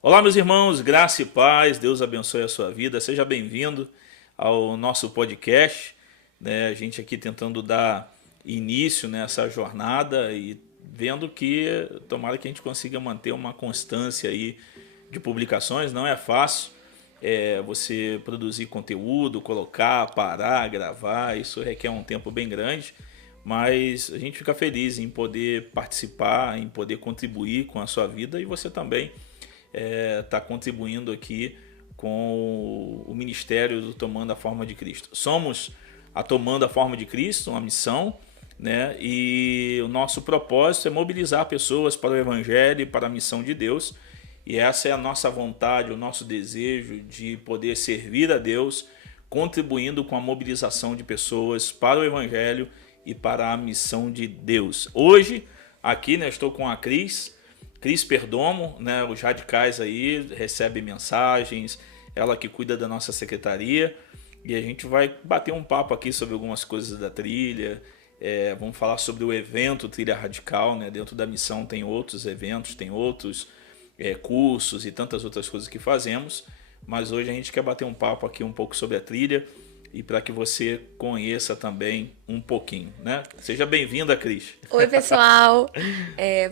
Olá, meus irmãos, graça e paz, Deus abençoe a sua vida. Seja bem-vindo ao nosso podcast, né? A gente aqui tentando dar início nessa jornada e vendo que tomara que a gente consiga manter uma constância aí de publicações. Não é fácil você produzir conteúdo, colocar, parar, gravar, isso requer um tempo bem grande, mas a gente fica feliz em poder participar, em poder contribuir com a sua vida e você também está contribuindo aqui com o ministério do Tomando a Forma de Cristo. Somos a Tomando a Forma de Cristo, uma missão, né? E o nosso propósito é mobilizar pessoas para o Evangelho e para a missão de Deus. E essa é a nossa vontade, o nosso desejo de poder servir a Deus, contribuindo com a mobilização de pessoas para o Evangelho e para a missão de Deus. Hoje, aqui, né, estou com a Cris Perdomo, né, os radicais aí recebem mensagens, ela que cuida da nossa secretaria, e a gente vai bater um papo aqui sobre algumas coisas da trilha, vamos falar sobre o evento Trilha Radical, né, dentro da missão tem outros eventos, tem outros cursos e tantas outras coisas que fazemos, mas hoje a gente quer bater um papo aqui um pouco sobre a trilha, e para que você conheça também um pouquinho, né? Seja bem-vinda, Cris. Oi, pessoal.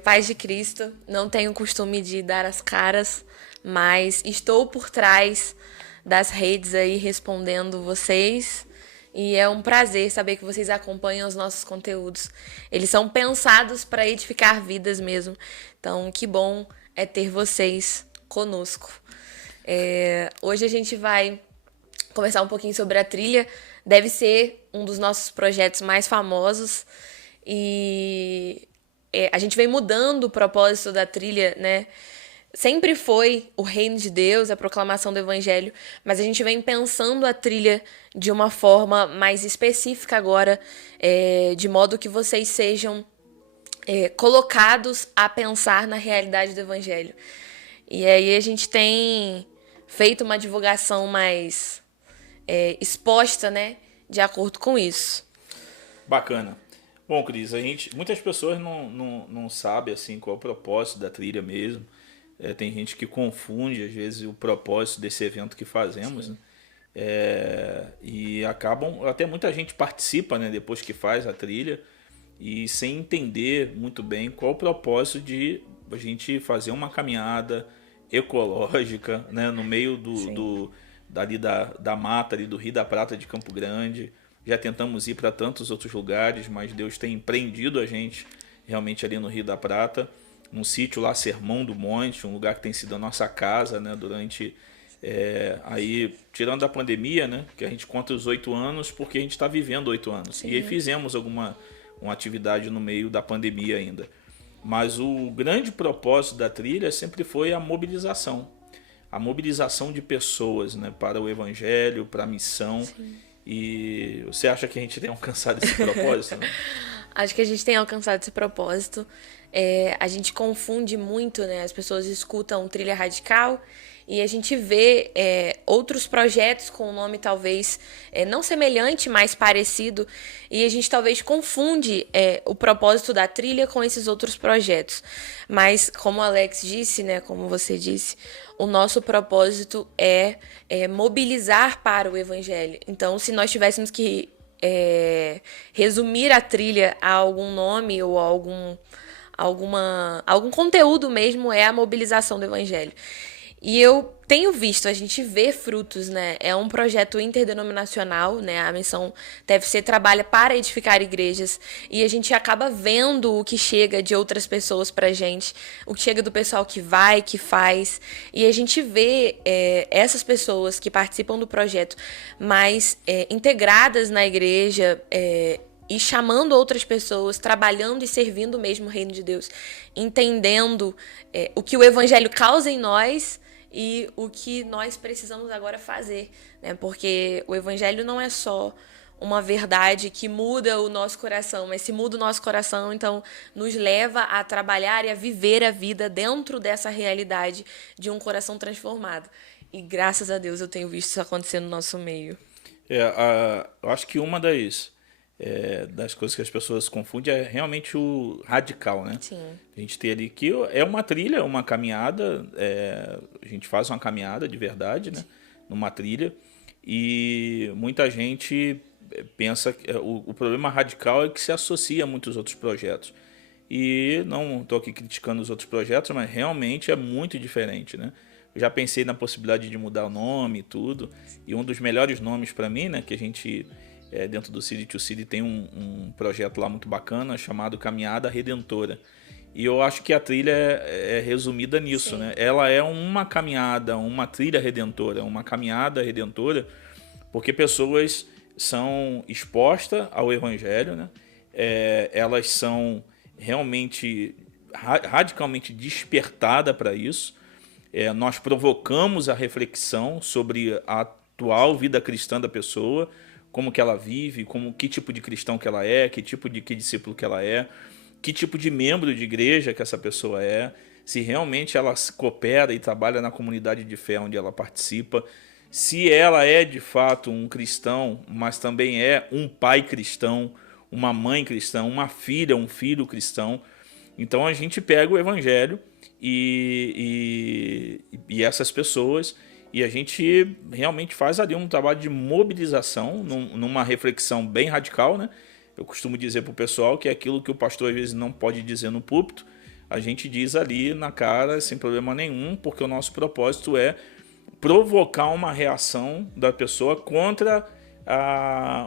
Paz de Cristo. Não tenho costume de dar as caras, mas estou por trás das redes aí respondendo vocês. E é um prazer saber que vocês acompanham os nossos conteúdos. Eles são pensados para edificar vidas mesmo. Então, que bom é ter vocês conosco. Hoje a gente vai conversar um pouquinho sobre a trilha. Deve ser um dos nossos projetos mais famosos. E a gente vem mudando o propósito da trilha, né? Sempre foi o reino de Deus, a proclamação do evangelho, mas a gente vem pensando a trilha de uma forma mais específica agora, de modo que vocês sejam colocados a pensar na realidade do evangelho. E aí a gente tem feito uma divulgação mais exposta, né, de acordo com isso. Bacana. Bom, Cris, muitas pessoas não sabem assim, qual é o propósito da trilha mesmo. Tem gente que confunde, às vezes, o propósito desse evento que fazemos, né? E acabam, até muita gente participa, né, depois que faz a trilha, e sem entender muito bem qual o propósito de a gente fazer uma caminhada ecológica, né, no meio Sim. dali da mata, ali do Rio da Prata de Campo Grande. Já tentamos ir para tantos outros lugares, mas Deus tem empreendido a gente realmente ali no Rio da Prata, num sítio lá, Sermão do Monte, um lugar que tem sido a nossa casa, né, durante aí, tirando a pandemia, né, que a gente conta os 8 anos, porque a gente está vivendo 8 anos. E aí Sim. fizemos uma atividade no meio da pandemia ainda. Mas o grande propósito da trilha sempre foi a mobilização de pessoas, né, para o evangelho, para a missão. Sim. E você acha que a gente tem alcançado esse propósito, né? Acho que a gente tem alcançado esse propósito. A gente confunde muito, né? As pessoas escutam trilha radical e a gente vê outros projetos com o nome talvez não semelhante, mas parecido. E a gente talvez confunde o propósito da trilha com esses outros projetos. Mas como o Alex disse, né? Como você disse, o nosso propósito é mobilizar para o evangelho. Então, se nós tivéssemos que resumir a trilha a algum nome ou a algum conteúdo mesmo, é a mobilização do evangelho. E eu tenho visto, a gente vê frutos, né? É um projeto interdenominacional, né? A missão deve ser trabalha para edificar igrejas e a gente acaba vendo o que chega de outras pessoas pra gente, o que chega do pessoal que vai, que faz, e a gente vê essas pessoas que participam do projeto mais integradas na igreja, e chamando outras pessoas, trabalhando e servindo mesmo o reino de Deus, entendendo o que o evangelho causa em nós e o que nós precisamos agora fazer, né? Porque o evangelho não é só uma verdade que muda o nosso coração, mas se muda o nosso coração, então nos leva a trabalhar e a viver a vida dentro dessa realidade de um coração transformado. E graças a Deus eu tenho visto isso acontecer no nosso meio. Eu acho que uma das das coisas que as pessoas confundem é realmente o radical, né? Sim. A gente tem ali que é uma trilha, uma caminhada, a gente faz uma caminhada de verdade, né? Numa trilha, e muita gente pensa que o problema radical é que se associa a muitos outros projetos. E não estou aqui criticando os outros projetos, mas realmente é muito diferente, né? Eu já pensei na possibilidade de mudar o nome e tudo, e um dos melhores nomes para mim, né, que a gente dentro do City to City tem um projeto lá muito bacana chamado Caminhada Redentora. E eu acho que a trilha é resumida nisso, Sim. né? Ela é uma caminhada, uma trilha redentora, uma caminhada redentora, porque pessoas são expostas ao Evangelho, né? Elas são realmente radicalmente despertadas para isso. Nós provocamos a reflexão sobre a atual vida cristã da pessoa, como que ela vive, que tipo de cristão que ela é, que discípulo que ela é, que tipo de membro de igreja que essa pessoa é, se realmente ela coopera e trabalha na comunidade de fé onde ela participa, se ela é de fato um cristão, mas também é um pai cristão, uma mãe cristã, uma filha, um filho cristão. Então a gente pega o evangelho e essas pessoas, e a gente realmente faz ali um trabalho de mobilização, numa reflexão bem radical, né? Eu costumo dizer para o pessoal que é aquilo que o pastor às vezes não pode dizer no púlpito, a gente diz ali na cara sem problema nenhum, porque o nosso propósito é provocar uma reação da pessoa contra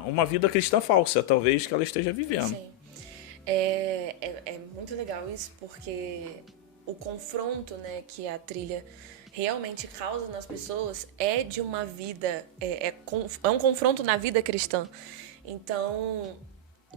uma vida cristã falsa, talvez, que ela esteja vivendo. Sim. É muito legal isso, porque o confronto, né, que a trilha realmente causa nas pessoas é de uma vida, é um confronto na vida cristã. Então,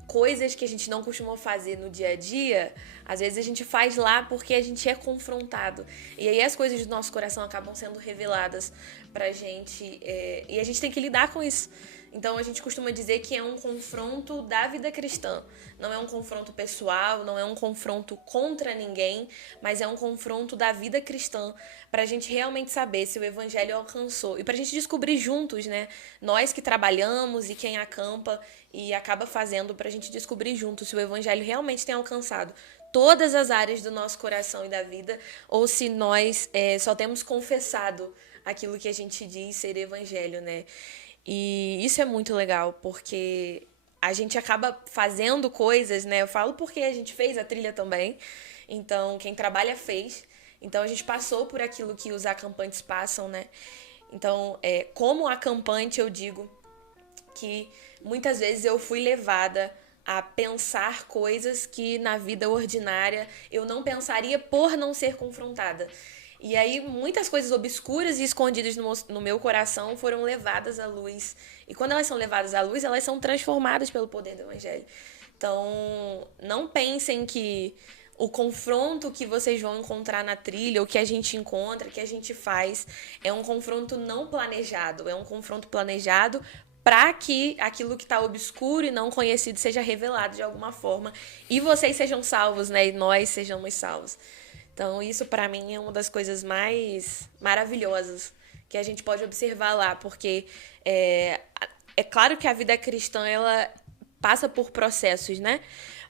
coisas que a gente não costuma fazer no dia a dia, às vezes a gente faz lá porque a gente é confrontado. E aí as coisas do nosso coração acabam sendo reveladas pra gente, e a gente tem que lidar com isso. Então a gente costuma dizer que é um confronto da vida cristã. Não é um confronto pessoal, não é um confronto contra ninguém, mas é um confronto da vida cristã, pra gente realmente saber se o evangelho alcançou. E pra gente descobrir juntos, né? Nós que trabalhamos e quem acampa e acaba fazendo, pra gente descobrir juntos se o evangelho realmente tem alcançado todas as áreas do nosso coração e da vida, ou se nós só temos confessado aquilo que a gente diz ser evangelho, né? E isso é muito legal, porque a gente acaba fazendo coisas, né? Eu falo porque a gente fez a trilha também, então quem trabalha fez. Então a gente passou por aquilo que os acampantes passam, né? Então, como acampante, eu digo que muitas vezes eu fui levada a pensar coisas que na vida ordinária eu não pensaria por não ser confrontada. E aí muitas coisas obscuras e escondidas no meu coração foram levadas à luz. E quando elas são levadas à luz, elas são transformadas pelo poder do evangelho. Então, não pensem que o confronto que vocês vão encontrar na trilha, o que a gente encontra, o que a gente faz, é um confronto não planejado. É um confronto planejado para que aquilo que está obscuro e não conhecido seja revelado de alguma forma e vocês sejam salvos, né? E nós sejamos salvos. Então, isso para mim é uma das coisas mais maravilhosas que a gente pode observar lá, porque é claro que a vida cristã ela passa por processos, né?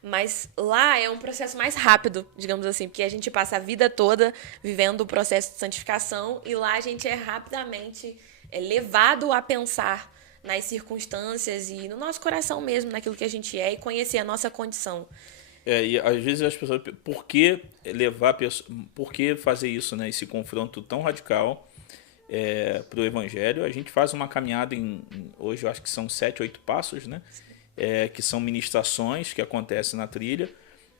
Mas lá é um processo mais rápido, digamos assim, porque a gente passa a vida toda vivendo o processo de santificação e lá a gente é rapidamente levado a pensar nas circunstâncias e no nosso coração mesmo, naquilo que a gente é e conhecer a nossa condição. E às vezes as pessoas, por que fazer isso, né? Esse confronto tão radical para o evangelho? A gente faz uma caminhada hoje eu acho que são 7, 8 passos, né? Que são ministrações que acontecem na trilha,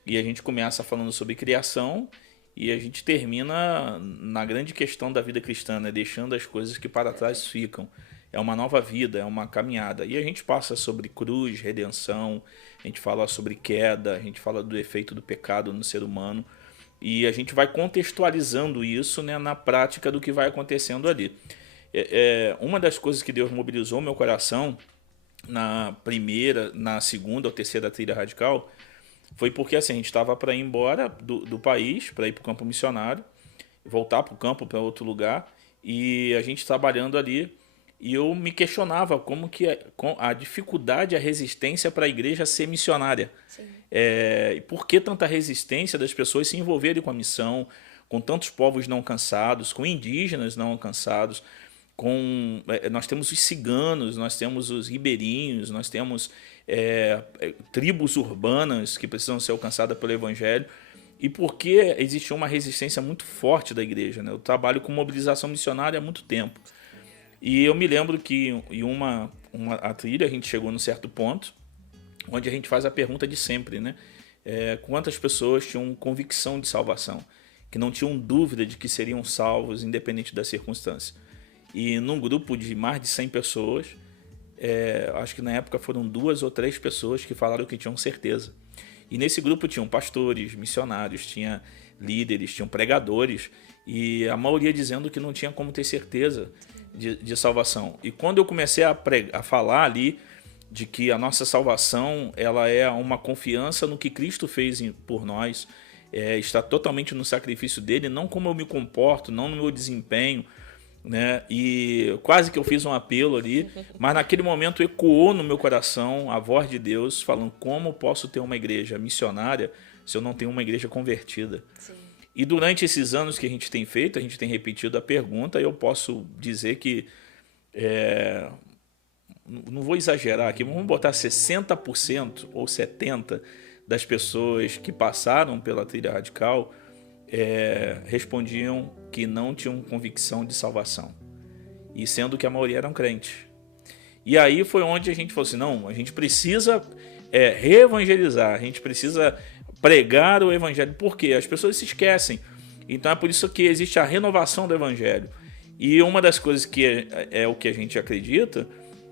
e a gente começa falando sobre criação e a gente termina na grande questão da vida cristã, né? Deixando as coisas que para trás ficam. É uma nova vida, é uma caminhada. E a gente passa sobre cruz, redenção, a gente fala sobre queda, a gente fala do efeito do pecado no ser humano. E a gente vai contextualizando isso, né, na prática do que vai acontecendo ali. Uma das coisas que Deus mobilizou meu coração na primeira, na segunda ou terceira trilha radical foi porque assim, a gente estava para ir embora do país, para ir para o campo missionário, voltar para o campo, para outro lugar, e a gente trabalhando ali. E eu me questionava como que a dificuldade, a resistência para a igreja ser missionária. E por que tanta resistência das pessoas se envolverem com a missão, com tantos povos não alcançados, com indígenas não alcançados, nós temos os ciganos, nós temos os ribeirinhos, nós temos tribos urbanas que precisam ser alcançadas pelo evangelho. E por que existe uma resistência muito forte da igreja, né? Eu trabalho com mobilização missionária há muito tempo. E eu me lembro que em a trilha a gente chegou num certo ponto onde a gente faz a pergunta de sempre, né? Quantas pessoas tinham convicção de salvação, que não tinham dúvida de que seriam salvos independente da circunstância. E num grupo de mais de 100 pessoas, acho que na época foram 2 ou 3 pessoas que falaram que tinham certeza. E nesse grupo tinham pastores, missionários, tinha líderes, tinham pregadores, e a maioria dizendo que não tinha como ter certeza de salvação. E quando eu comecei a falar ali de que a nossa salvação ela é uma confiança no que Cristo fez por nós, está totalmente no sacrifício dele, não como eu me comporto, não no meu desempenho, né? E quase que eu fiz um apelo ali, mas naquele momento ecoou no meu coração a voz de Deus falando: como posso ter uma igreja missionária se eu não tenho uma igreja convertida? Sim. E durante esses anos que a gente tem feito, a gente tem repetido a pergunta, e eu posso dizer que não vou exagerar aqui, vamos botar 60% ou 70% das pessoas que passaram pela trilha radical respondiam que não tinham convicção de salvação, e sendo que a maioria eram crentes. E aí foi onde a gente falou assim: não, a gente precisa reevangelizar, a gente precisa pregar o evangelho, porque as pessoas se esquecem. Então é por isso que existe a renovação do evangelho. E uma das coisas que é o que a gente acredita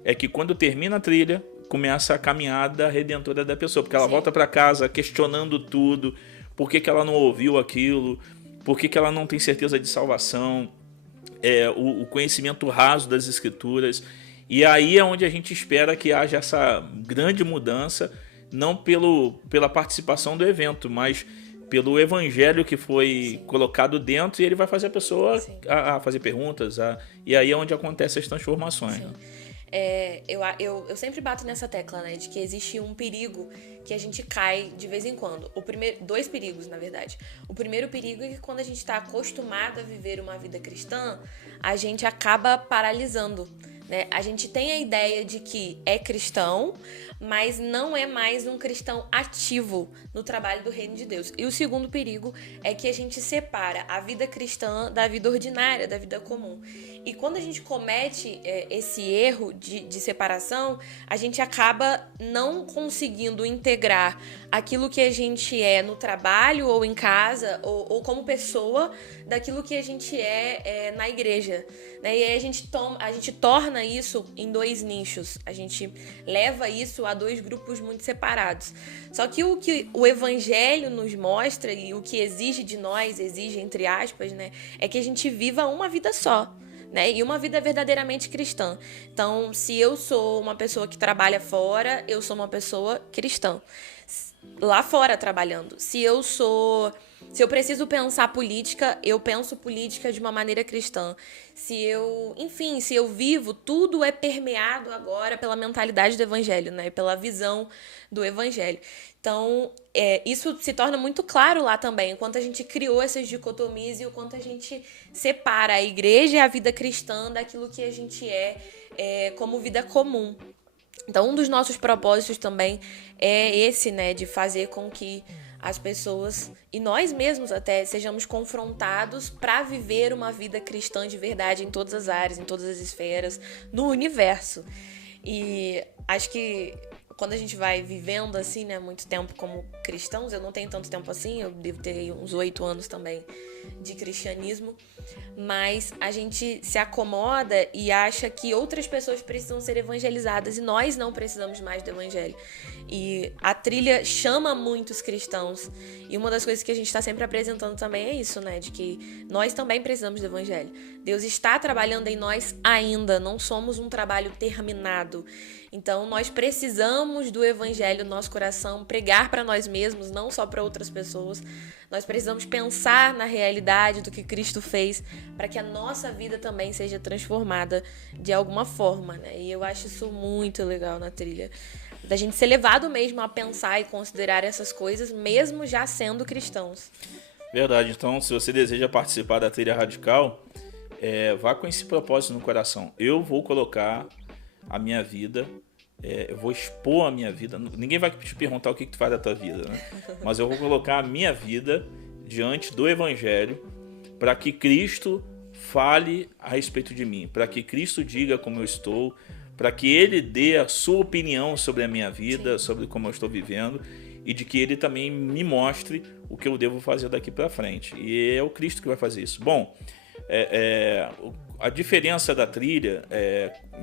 é que quando termina a trilha, começa a caminhada redentora da pessoa, porque ela volta para casa questionando tudo. Por que ela não ouviu aquilo? Por que ela não tem certeza de salvação? O conhecimento raso das escrituras. E aí é onde a gente espera que haja essa grande mudança, não pela participação do evento, mas pelo evangelho que foi colocado dentro, e ele vai fazer a pessoa a fazer perguntas. E aí é onde acontecem as transformações. Né? Eu sempre bato nessa tecla, né, de que existe um perigo que a gente cai de vez em quando. 2 perigos, na verdade. O primeiro perigo é que quando a gente está acostumado a viver uma vida cristã, a gente acaba paralisando, né? A gente tem a ideia de que é cristão, mas não é mais um cristão ativo no trabalho do reino de Deus. E o segundo perigo é que a gente separa a vida cristã da vida ordinária, da vida comum. E quando a gente comete esse erro de separação, a gente acaba não conseguindo integrar aquilo que a gente é no trabalho ou em casa ou como pessoa daquilo que a gente é na igreja, né? E aí a gente torna isso em 2 nichos, a gente leva isso a 2 grupos muito separados. Só que o que o evangelho nos mostra e o que exige de nós, exige entre aspas, né, é que a gente viva uma vida só, né? E uma vida verdadeiramente cristã. Então, se eu sou uma pessoa que trabalha fora, eu sou uma pessoa cristã. Lá fora trabalhando. Se eu preciso pensar política, eu penso política de uma maneira cristã. Se eu vivo, tudo é permeado agora pela mentalidade do evangelho, né? Pela visão do evangelho. Então, isso se torna muito claro lá também, o quanto a gente criou essas dicotomias e o quanto a gente separa a igreja e a vida cristã daquilo que a gente como vida comum. Então, um dos nossos propósitos também é esse, né, de fazer com que as pessoas, e nós mesmos até, sejamos confrontados para viver uma vida cristã de verdade em todas as áreas, em todas as esferas, no universo. E acho que quando a gente vai vivendo assim, né, muito tempo como cristãos, eu não tenho tanto tempo assim, eu devo ter uns 8 anos também de cristianismo, mas a gente se acomoda e acha que outras pessoas precisam ser evangelizadas e nós não precisamos mais do evangelho. E a trilha chama muitos cristãos, e uma das coisas que a gente está sempre apresentando também é isso, né, de que nós também precisamos do evangelho. Deus está trabalhando em nós ainda, não somos um trabalho terminado. Então, nós precisamos do evangelho no nosso coração, pregar para nós mesmos, não só para outras pessoas. Nós precisamos pensar na realidade do que Cristo fez para que a nossa vida também seja transformada de alguma forma, né? E eu acho isso muito legal na trilha. Da gente ser levado mesmo a pensar e considerar essas coisas, mesmo já sendo cristãos. Verdade. Então, se você deseja participar da trilha radical, vá com esse propósito no coração. Eu vou colocar a minha vida, eu vou expor a minha vida. Ninguém vai te perguntar o que tu faz da tua vida, né? Mas eu vou colocar a minha vida diante do evangelho para que Cristo fale a respeito de mim, para que Cristo diga como eu estou, para que Ele dê a sua opinião sobre a minha vida, Sim. sobre como eu estou vivendo, e de que Ele também me mostre o que eu devo fazer daqui para frente. E é o Cristo que vai fazer isso. Bom, a diferença da trilha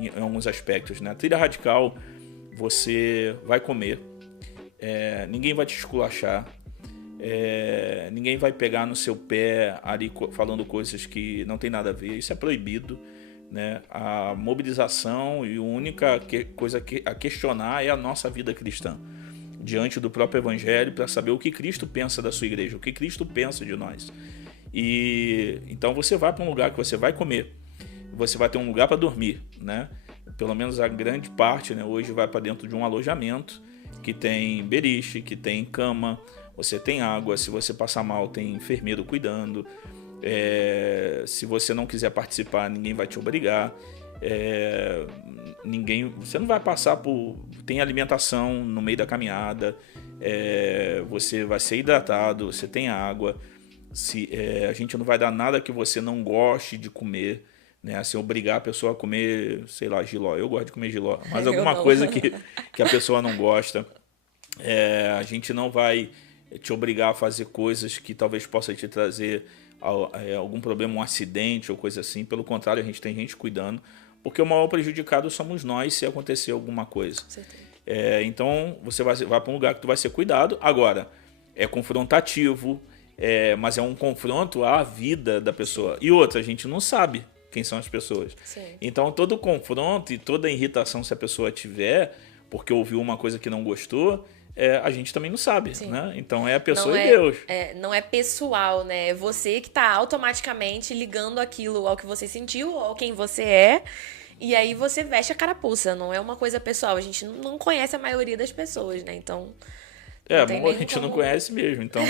em alguns aspectos, né? A trilha radical, você vai comer, ninguém vai te esculachar, ninguém vai pegar no seu pé ali falando coisas que não tem nada a ver, isso é proibido, né? A mobilização e a única coisa a questionar é a nossa vida cristã diante do próprio evangelho, para saber o que Cristo pensa da sua igreja, o que Cristo pensa de nós. E então você vai para um lugar que você vai comer, você vai ter um lugar para dormir, né? Pelo menos a grande parte, né, hoje vai para dentro de um alojamento que tem beliche, que tem cama, você tem água, se você passar mal tem enfermeiro cuidando, se você não quiser participar, ninguém vai te obrigar, você não vai passar por... Tem alimentação no meio da caminhada, você vai ser hidratado, você tem água, a gente não vai dar nada que você não goste de comer, né? Assim, obrigar a pessoa a comer, sei lá, jiló. Eu gosto de comer jiló, mas alguma coisa que a pessoa não gosta. A gente não vai te obrigar a fazer coisas que talvez possa te trazer algum problema, um acidente ou coisa assim. Pelo contrário, a gente tem gente cuidando, porque o maior prejudicado somos nós se acontecer alguma coisa. Então você vai para um lugar que tu vai ser cuidado. Agora, é confrontativo, mas é um confronto à vida da pessoa. E outra, a gente não sabe quem são as pessoas. Sim. Então todo confronto e toda irritação, se a pessoa tiver porque ouviu uma coisa que não gostou, a gente também não sabe, né? Então é a pessoa e Deus. Não é pessoal, né? É você que tá automaticamente ligando aquilo ao que você sentiu, ao quem você é, e aí você veste a carapuça. Não é uma coisa pessoal. A gente não conhece a maioria das pessoas, né? Então... a gente não conhece mesmo, então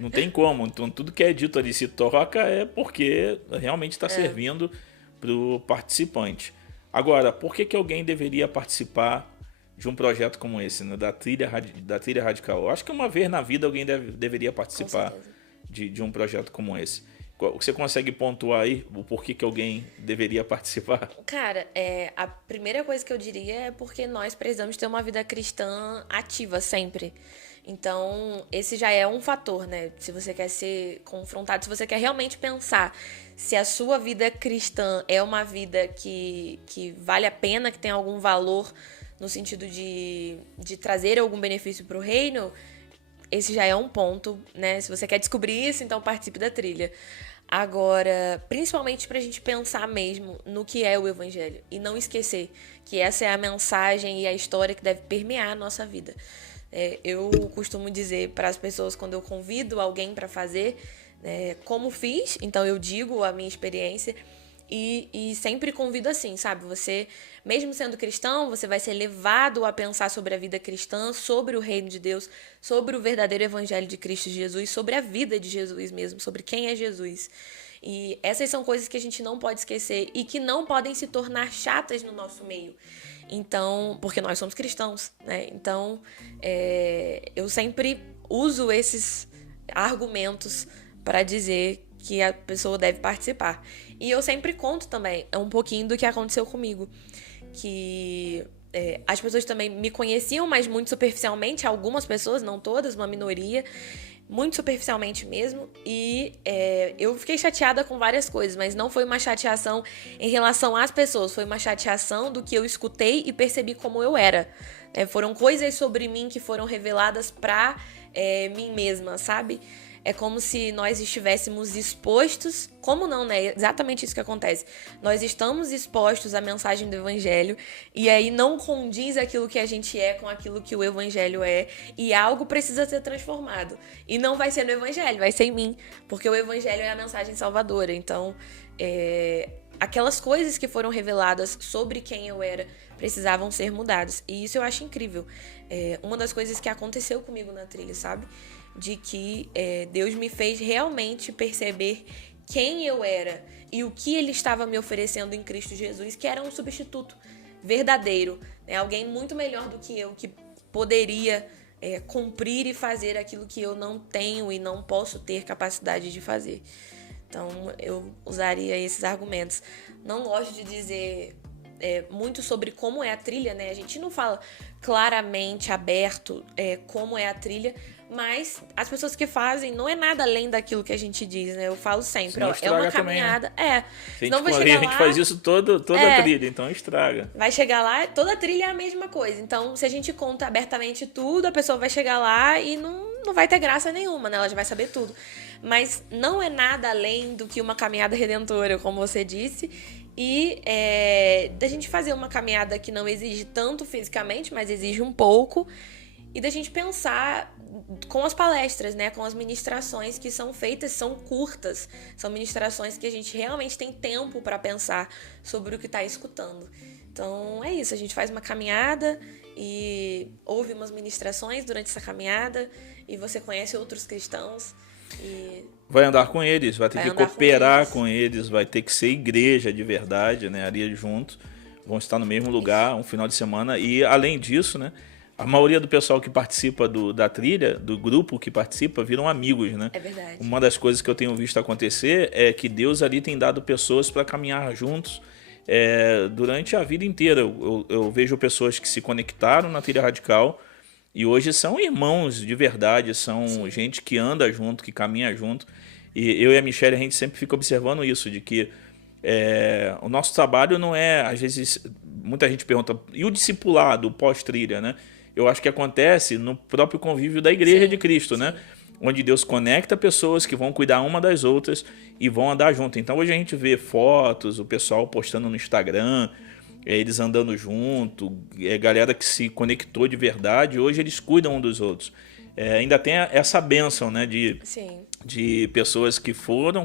não tem como. Então tudo que é dito ali se toca porque realmente está servindo para o participante. Agora, por que alguém deveria participar de um projeto como esse, né? da trilha radical? Eu acho que uma vez na vida alguém deveria participar de um projeto como esse. Você consegue pontuar aí o porquê que alguém deveria participar? Cara, a primeira coisa que eu diria é porque nós precisamos ter uma vida cristã ativa sempre. Então, esse já é um fator, né? Se você quer ser confrontado, se você quer realmente pensar se a sua vida cristã é uma vida que vale a pena, que tem algum valor no sentido de trazer algum benefício para o reino, esse já é um ponto, né? Se você quer descobrir isso, então participe da trilha. Agora, principalmente pra gente pensar mesmo no que é o evangelho e não esquecer que essa é a mensagem e a história que deve permear a nossa vida. Eu costumo dizer para as pessoas, quando eu convido alguém para fazer, como fiz, então eu digo a minha experiência e sempre convido assim, sabe? Você, mesmo sendo cristão, você vai ser levado a pensar sobre a vida cristã, sobre o reino de Deus, sobre o verdadeiro evangelho de Cristo Jesus, sobre a vida de Jesus mesmo, sobre quem é Jesus. E essas são coisas que a gente não pode esquecer e que não podem se tornar chatas no nosso meio. Então, porque nós somos cristãos, né? Então, eu sempre uso esses argumentos para dizer que a pessoa deve participar. E eu sempre conto também um pouquinho do que aconteceu comigo. Que as pessoas também me conheciam, mas muito superficialmente. Algumas pessoas, não todas, uma minoria. Muito superficialmente mesmo. E eu fiquei chateada com várias coisas, mas não foi uma chateação em relação às pessoas. Foi uma chateação do que eu escutei e percebi como eu era. Foram coisas sobre mim que foram reveladas pra mim mesma, sabe? é como se nós estivéssemos expostos, como não, né? É exatamente isso que acontece. Nós estamos expostos à mensagem do evangelho e aí não condiz aquilo que a gente é com aquilo que o evangelho é e algo precisa ser transformado. E não vai ser no evangelho, vai ser em mim, porque o evangelho é a mensagem salvadora. Então, aquelas coisas que foram reveladas sobre quem eu era precisavam ser mudadas. E isso eu acho incrível. Uma das coisas que aconteceu comigo na trilha, sabe? De que Deus me fez realmente perceber quem eu era e o que Ele estava me oferecendo em Cristo Jesus, que era um substituto verdadeiro, né? Alguém muito melhor do que eu, que poderia cumprir e fazer aquilo que eu não tenho e não posso ter capacidade de fazer. Então, eu usaria esses argumentos. Não gosto de dizer muito sobre como é a trilha, né? A gente não fala claramente, aberto, como é a trilha, mas as pessoas que fazem não é nada além daquilo que a gente diz, né? Eu falo sempre, é uma caminhada. Também, né? A gente faz isso toda a trilha, então estraga. Vai chegar lá, toda a trilha é a mesma coisa. Então, se a gente conta abertamente tudo, a pessoa vai chegar lá e não vai ter graça nenhuma, né? Ela já vai saber tudo. Mas não é nada além do que uma caminhada redentora, como você disse. E da gente fazer uma caminhada que não exige tanto fisicamente, mas exige um pouco. E da gente pensar com as palestras, né? Com as ministrações que são feitas, são curtas. São ministrações que a gente realmente tem tempo para pensar sobre o que está escutando. Então é isso, a gente faz uma caminhada e ouve umas ministrações durante essa caminhada e você conhece outros cristãos. Vai andar com eles, vai ter que cooperar com eles, vai ter que ser igreja de verdade, né? Ali junto, vão estar no mesmo lugar um final de semana. E além disso, né? A maioria do pessoal que participa da trilha, do grupo que participa, viram amigos, né? É verdade. Uma das coisas que eu tenho visto acontecer é que Deus ali tem dado pessoas para caminhar juntos durante a vida inteira. Eu vejo pessoas que se conectaram na trilha radical e hoje são irmãos de verdade, são Sim. gente que anda junto, que caminha junto. E eu e a Michelle, a gente sempre fica observando isso, de que o nosso trabalho não é, às vezes, muita gente pergunta, e o discipulado pós-trilha, né? Eu acho que acontece no próprio convívio da Igreja de Cristo, né? Onde Deus conecta pessoas que vão cuidar uma das outras e vão andar junto. Então hoje a gente vê fotos, o pessoal postando no Instagram, eles andando junto, galera que se conectou de verdade, hoje eles cuidam um dos outros. Ainda tem essa bênção, né, de pessoas que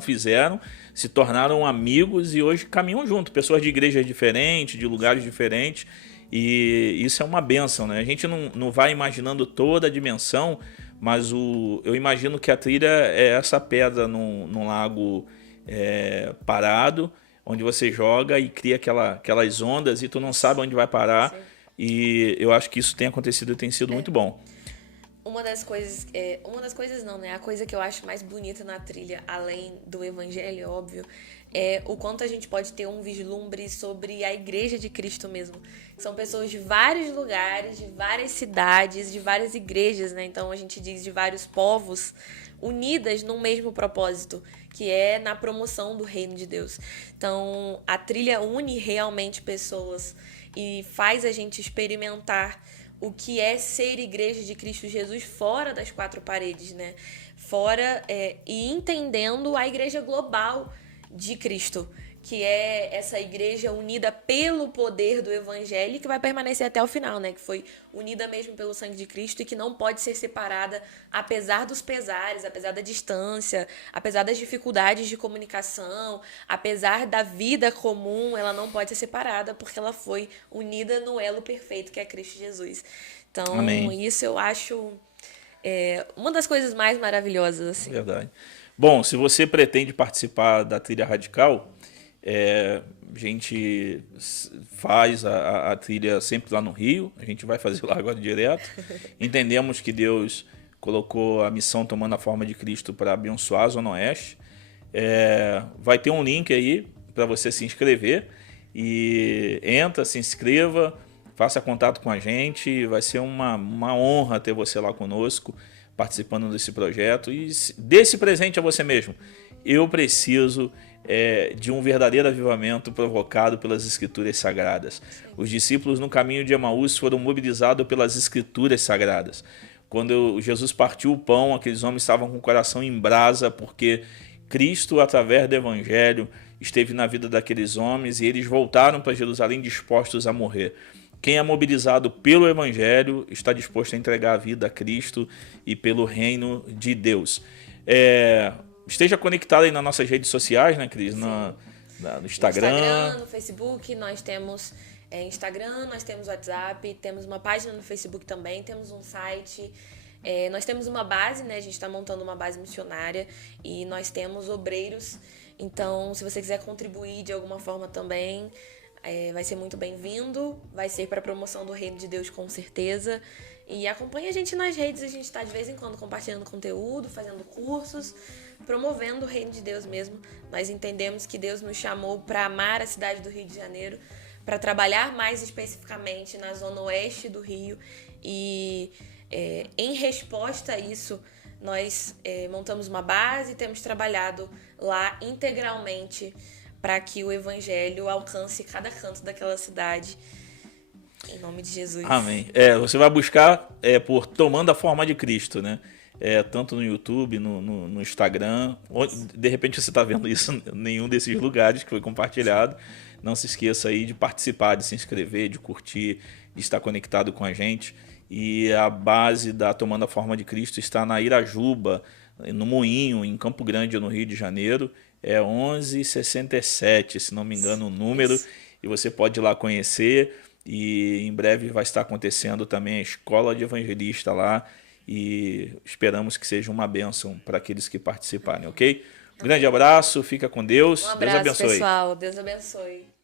fizeram, se tornaram amigos e hoje caminham junto, pessoas de igrejas diferentes, de lugares diferentes, e isso é uma bênção, né? A gente não vai imaginando toda a dimensão, mas eu imagino que a trilha é essa pedra num lago parado, onde você joga e cria aquelas ondas e tu não sabe onde vai parar. Sim. E eu acho que isso tem acontecido e tem sido muito bom. Uma das coisas não, né? A coisa que eu acho mais bonita na trilha, além do evangelho, óbvio, é o quanto a gente pode ter um vislumbre sobre a igreja de Cristo mesmo. São pessoas de vários lugares, de várias cidades, de várias igrejas, né? Então a gente diz de vários povos unidas num mesmo propósito, que é na promoção do reino de Deus. Então a trilha une realmente pessoas e faz a gente experimentar o que é ser igreja de Cristo Jesus fora das quatro paredes, né? Fora e entendendo a igreja global de Cristo, que é essa igreja unida pelo poder do evangelho e que vai permanecer até o final, né? Que foi unida mesmo pelo sangue de Cristo e que não pode ser separada apesar dos pesares, apesar da distância, apesar das dificuldades de comunicação, apesar da vida comum, ela não pode ser separada porque ela foi unida no elo perfeito que é Cristo Jesus. Então, Amém. Isso eu acho uma das coisas mais maravilhosas, assim. Verdade. Bom, se você pretende participar da trilha radical, a gente faz a trilha sempre lá no Rio, a gente vai fazer lá agora direto. Entendemos que Deus colocou a missão tomando a forma de Cristo para abençoar a Zona Oeste. Vai ter um link aí para você se inscrever e entra, se inscreva, faça contato com a gente, vai ser uma honra ter você lá conosco, participando desse projeto e desse presente a você mesmo. Eu preciso de um verdadeiro avivamento provocado pelas Escrituras Sagradas. Os discípulos no caminho de Emaús foram mobilizados pelas Escrituras Sagradas. Quando Jesus partiu o pão, aqueles homens estavam com o coração em brasa, porque Cristo, através do Evangelho, esteve na vida daqueles homens e eles voltaram para Jerusalém dispostos a morrer. Quem é mobilizado pelo Evangelho está disposto a entregar a vida a Cristo e pelo reino de Deus. Esteja conectado aí nas nossas redes sociais, né, Cris? No Instagram. No Facebook, nós temos Instagram, nós temos WhatsApp, temos uma página no Facebook também, temos um site. Nós temos uma base, né? A gente está montando uma base missionária e nós temos obreiros. Então, se você quiser contribuir de alguma forma também, vai ser muito bem-vindo. Vai ser para a promoção do Reino de Deus, com certeza. E acompanhe a gente nas redes. A gente está de vez em quando compartilhando conteúdo, fazendo cursos, promovendo o Reino de Deus mesmo. Nós entendemos que Deus nos chamou para amar a cidade do Rio de Janeiro, para trabalhar mais especificamente na zona oeste do Rio e... em resposta a isso, nós montamos uma base e temos trabalhado lá integralmente para que o Evangelho alcance cada canto daquela cidade. Em nome de Jesus. Amém. Você vai buscar por Tomando a Forma de Cristo, né? Tanto no YouTube, no Instagram. De repente você está vendo isso em nenhum desses lugares que foi compartilhado. Não se esqueça aí de participar, de se inscrever, de curtir, de estar conectado com a gente. E a base da Tomando a Forma de Cristo está na Irajuba, no Moinho, em Campo Grande, no Rio de Janeiro. É 1167, se não me engano, o número. Isso. E você pode ir lá conhecer. E em breve vai estar acontecendo também a Escola de Evangelista lá. E esperamos que seja uma bênção para aqueles que participarem, ok? Um grande abraço, fica com Deus. Um abraço, Deus abençoe. pessoal. Deus abençoe.